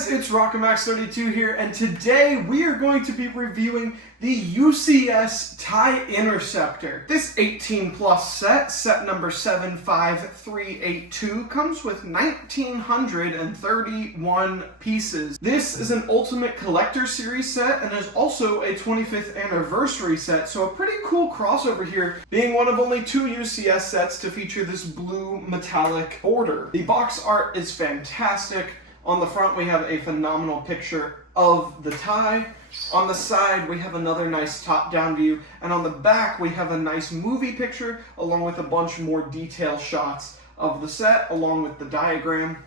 guys, it's RocketMax32 here, and today we are going to be reviewing the UCS Tie Interceptor. This 18 plus set number 75382, comes with 1,931 pieces. This is an Ultimate Collector Series set and is also a 25th anniversary set, so a pretty cool crossover here, being one of only 2 UCS sets to feature this blue metallic border. The box art is fantastic. On the front, we have a phenomenal picture of the tie. On the side, we have another nice top-down view. And on the back, we have a nice movie picture, along with a bunch more detail shots of the set, along with the diagram.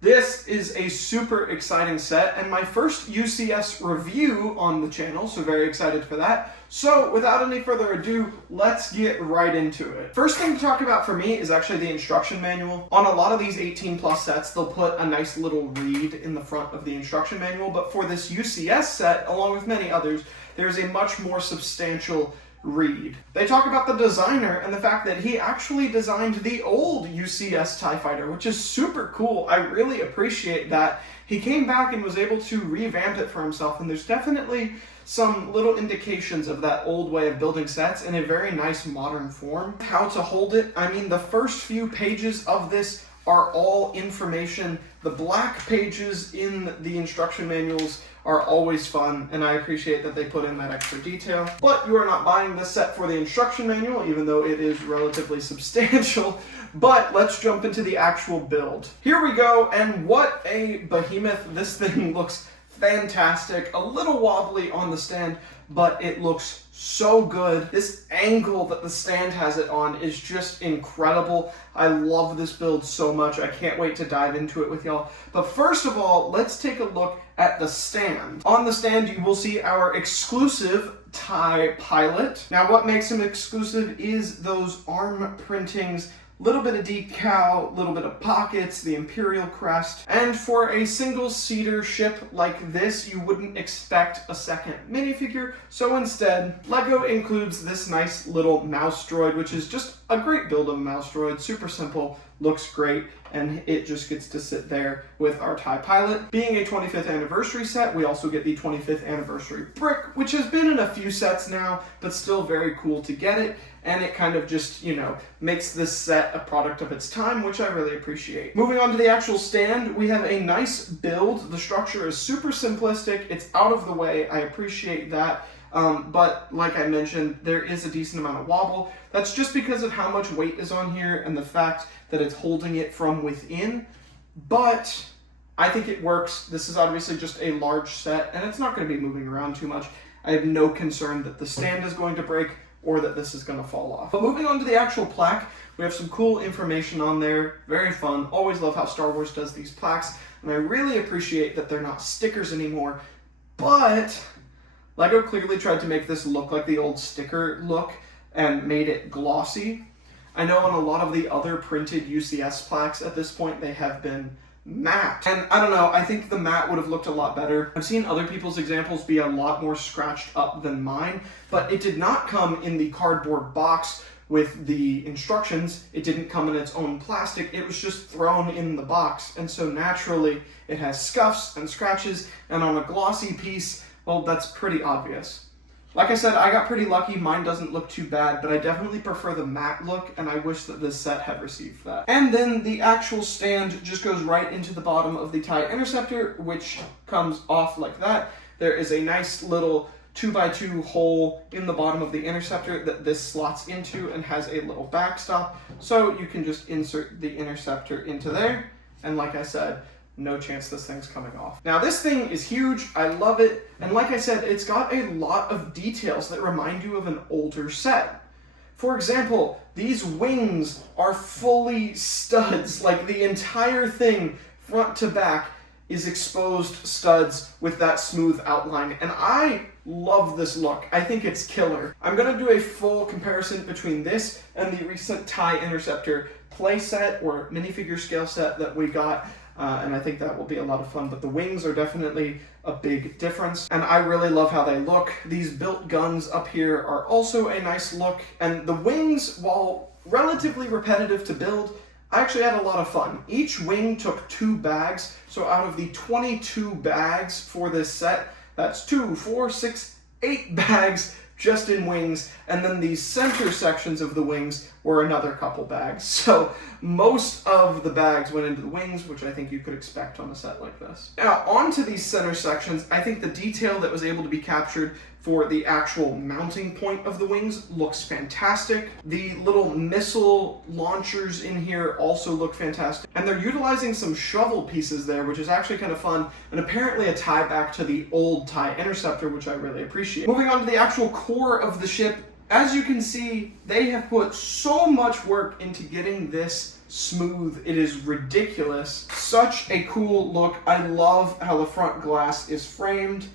This is a super exciting set, and my first UCS review on the channel, so very excited for that. So, without any further ado, let's get right into it. First thing to talk about for me is actually the instruction manual. On a lot of these 18 plus sets, they'll put a nice little read in the front of the instruction manual, but for this UCS set, along with many others, there's a much more substantial read. They talk about the designer and the fact that he actually designed the old UCS TIE Fighter, which is super cool. I really appreciate that. He came back and was able to revamp it for himself, and there's definitely some little indications of that old way of building sets in a very nice modern form. How to hold it, I mean, the first few pages of this are all information. The black pages in the instruction manuals are always fun, and I appreciate that they put in that extra detail. But you are not buying this set for the instruction manual, even though it is relatively substantial. But let's jump into the actual build. Here we go, and what a behemoth. This thing looks fantastic. A little wobbly on the stand, but it looks so good. This angle that the stand has it on is just incredible. I love this build so much. I can't wait to dive into it with y'all. But first of all, let's take a look at the stand. On the stand, you will see our exclusive TIE Pilot. Now, what makes him exclusive is those arm printings, little bit of decal, little bit of pockets, the Imperial crest, and for a single-seater ship like this, you wouldn't expect a second minifigure, so instead, LEGO includes this nice little mouse droid, which is just a great build of a mouse droid, super simple, looks great, and it just gets to sit there with our TIE Pilot. Being a 25th anniversary set, we also get the 25th anniversary brick, which has been in a few sets now, but still very cool to get it, and it kind of just, you know, makes this set a product of its time, which I really appreciate. Moving on to the actual stand, we have a nice build. The structure is super simplistic, it's out of the way, I appreciate that. But like I mentioned, there is a decent amount of wobble. That's just because of how much weight is on here and the fact that it's holding it from within. But I think it works. This is obviously just a large set, and it's not going to be moving around too much. I have no concern that the stand is going to break or that this is going to fall off. But moving on to the actual plaque, we have some cool information on there. Very fun. Always love how Star Wars does these plaques, and I really appreciate that they're not stickers anymore. But LEGO clearly tried to make this look like the old sticker look and made it glossy. I know on a lot of the other printed UCS plaques at this point, they have been matte. And I don't know, I think the matte would have looked a lot better. I've seen other people's examples be a lot more scratched up than mine, but it did not come in the cardboard box with the instructions. It didn't come in its own plastic, it was just thrown in the box. And so naturally, it has scuffs and scratches, and on a glossy piece, well, that's pretty obvious. Like I said, I got pretty lucky. Mine doesn't look too bad, but I definitely prefer the matte look, and I wish that this set had received that. And then the actual stand just goes right into the bottom of the TIE Interceptor, which comes off like that. There is a nice little 2x2 hole in the bottom of the Interceptor that this slots into and has a little backstop, so you can just insert the Interceptor into there, and like I said, no chance this thing's coming off. Now this thing is huge, I love it, and like I said, it's got a lot of details that remind you of an older set. For example, these wings are fully studs, like the entire thing, front to back, is exposed studs with that smooth outline, and I love this look. I think it's killer. I'm gonna do a full comparison between this and the recent TIE Interceptor playset or minifigure scale set that we got, and I think that will be a lot of fun, but the wings are definitely a big difference, and I really love how they look. These built guns up here are also a nice look, and the wings, while relatively repetitive to build, I actually had a lot of fun. Each wing took 2 bags, so out of the 22 bags for this set, that's 2, 4, 6, 8 bags just in wings, and then the center sections of the wings were another couple bags. So most of the bags went into the wings, which I think you could expect on a set like this. Now, onto these center sections, I think the detail that was able to be captured for the actual mounting point of the wings looks fantastic. The little missile launchers in here also look fantastic. And they're utilizing some shovel pieces there, which is actually kind of fun, and apparently a tie back to the old Tie Interceptor, which I really appreciate. Moving on to the actual core of the ship, as you can see, they have put so much work into getting this smooth. It is ridiculous. Such a cool look. I love how the front glass is framed.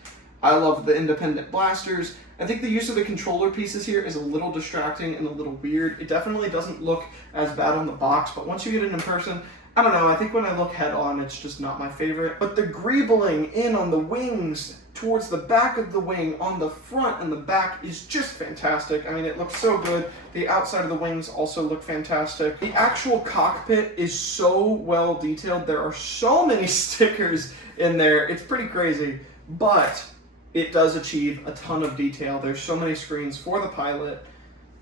I love the independent blasters. I think the use of the controller pieces here is a little distracting and a little weird. It definitely doesn't look as bad on the box, but once you get it in person, I don't know, I think when I look head on, it's just not my favorite. But the greebling in on the wings, towards the back of the wing, on the front and the back is just fantastic. I mean, it looks so good. The outside of the wings also look fantastic. The actual cockpit is so well detailed. There are so many stickers in there. It's pretty crazy, but it does achieve a ton of detail. There's so many screens for the pilot.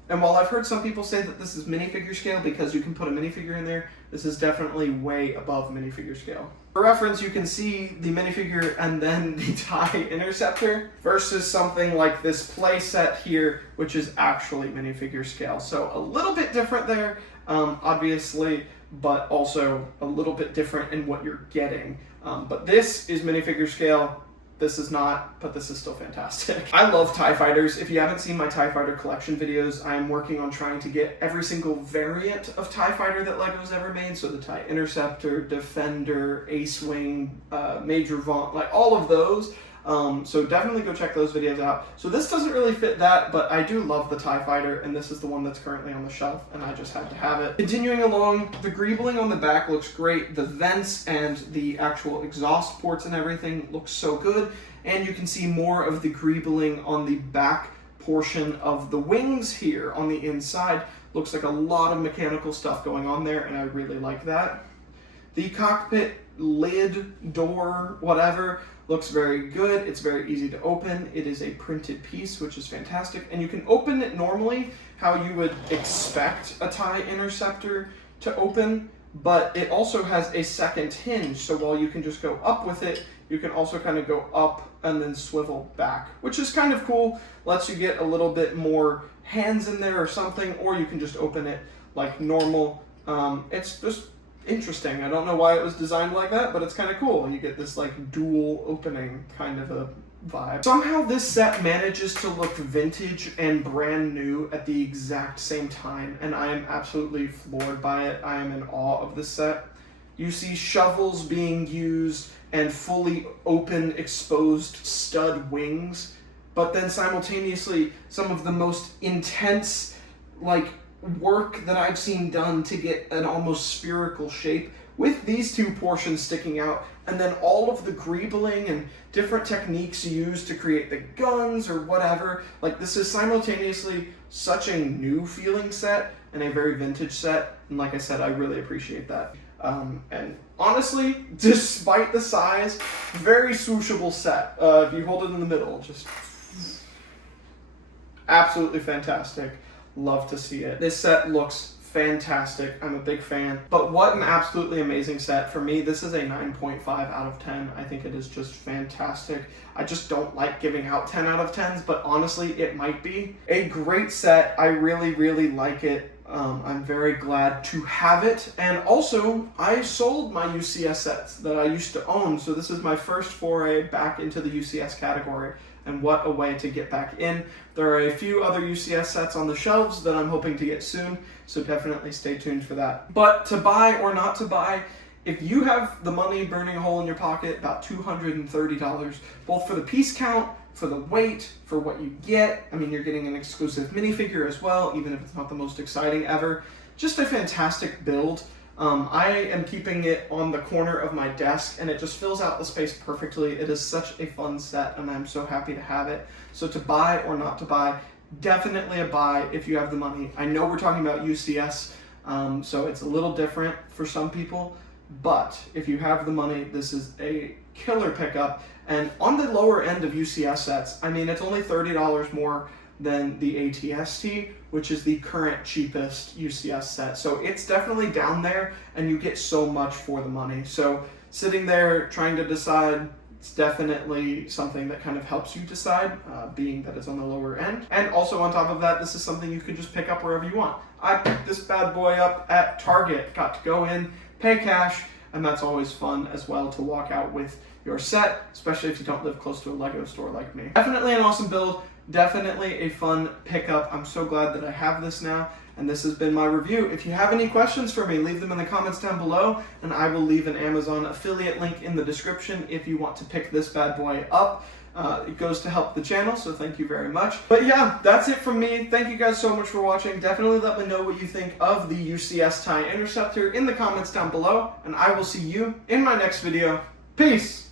And while I've heard some people say that this is minifigure scale because you can put a minifigure in there, this is definitely way above minifigure scale. For reference, you can see the minifigure and then the Tie Interceptor versus something like this play set here, which is actually minifigure scale. So a little bit different there, obviously, but also a little bit different in what you're getting. But this is minifigure scale. This is not, but this is still fantastic. I love TIE Fighters. If you haven't seen my TIE Fighter collection videos, I am working on trying to get every single variant of TIE Fighter that LEGO's ever made. So the TIE Interceptor, Defender, Ace Wing, Major Vaunt, like all of those. So definitely go check those videos out. So this doesn't really fit that, but I do love the TIE Fighter, and this is the one that's currently on the shelf, and I just had to have it. Continuing along, the greebling on the back looks great. The vents and the actual exhaust ports and everything looks so good, and you can see more of the greebling on the back portion of the wings here on the inside. Looks like a lot of mechanical stuff going on there, and I really like that. The cockpit lid, door, whatever, looks very good. It's very easy to open. It is a printed piece, which is fantastic. And you can open it normally how you would expect a TIE Interceptor to open, but it also has a second hinge. So while you can just go up with it, you can also kind of go up and then swivel back, which is kind of cool. Lets you get a little bit more hands in there or something, or you can just open it like normal. It's just interesting. I don't know why it was designed like that, but it's kind of cool. You get this like dual opening kind of a vibe. Somehow this set manages to look vintage and brand new at the exact same time, and I am absolutely floored by it. I am in awe of this set. You see shovels being used and fully open, exposed stud wings, but then simultaneously some of the most intense, like, work that I've seen done to get an almost spherical shape with these two portions sticking out, and then all of the greebling and different techniques used to create the guns or whatever. Like, this is simultaneously such a new feeling set and a very vintage set, and like I said, I really appreciate that. And honestly, despite the size, very swooshable set. If you hold it in the middle, just absolutely fantastic. Love to see it. This set looks fantastic. I'm a big fan. But what an absolutely amazing set. For me, this is a 9.5 out of 10. I think it is just fantastic. I just don't like giving out 10 out of 10s, but honestly, it might be. A great set. I really, really like it. I'm very glad to have it. And also, I sold my UCS sets that I used to own, so this is my first foray back into the UCS category. And what a way to get back in. There are a few other UCS sets on the shelves that I'm hoping to get soon, so definitely stay tuned for that. But to buy or not to buy, if you have the money burning a hole in your pocket, about $230, both for the piece count, for the weight, for what you get. I mean, you're getting an exclusive minifigure as well, even if it's not the most exciting ever. Just a fantastic build. I am keeping it on the corner of my desk, and it just fills out the space perfectly. It is such a fun set, and I'm so happy to have it. So to buy or not to buy, definitely a buy if you have the money. I know we're talking about UCS So it's a little different for some people, but if you have the money, this is a killer pickup. And on the lower end of UCS sets, I mean, it's only $30 more than the ATST, which is the current cheapest UCS set. So it's definitely down there, and you get so much for the money. So sitting there trying to decide, it's definitely something that kind of helps you decide, being that it's on the lower end. And also on top of that, this is something you can just pick up wherever you want. I picked this bad boy up at Target, got to go in, pay cash, and that's always fun as well to walk out with your set, especially if you don't live close to a Lego store like me. Definitely an awesome build, definitely a fun pickup. I'm so glad that I have this now, and this has been my review. If you have any questions for me, leave them in the comments down below, and I will leave an Amazon affiliate link in the description if you want to pick this bad boy up. It goes to help the channel, so thank you very much. But yeah, that's it from me. Thank you guys so much for watching. Definitely let me know what you think of the UCS Tie Interceptor in the comments down below, and I will see you in my next video. Peace!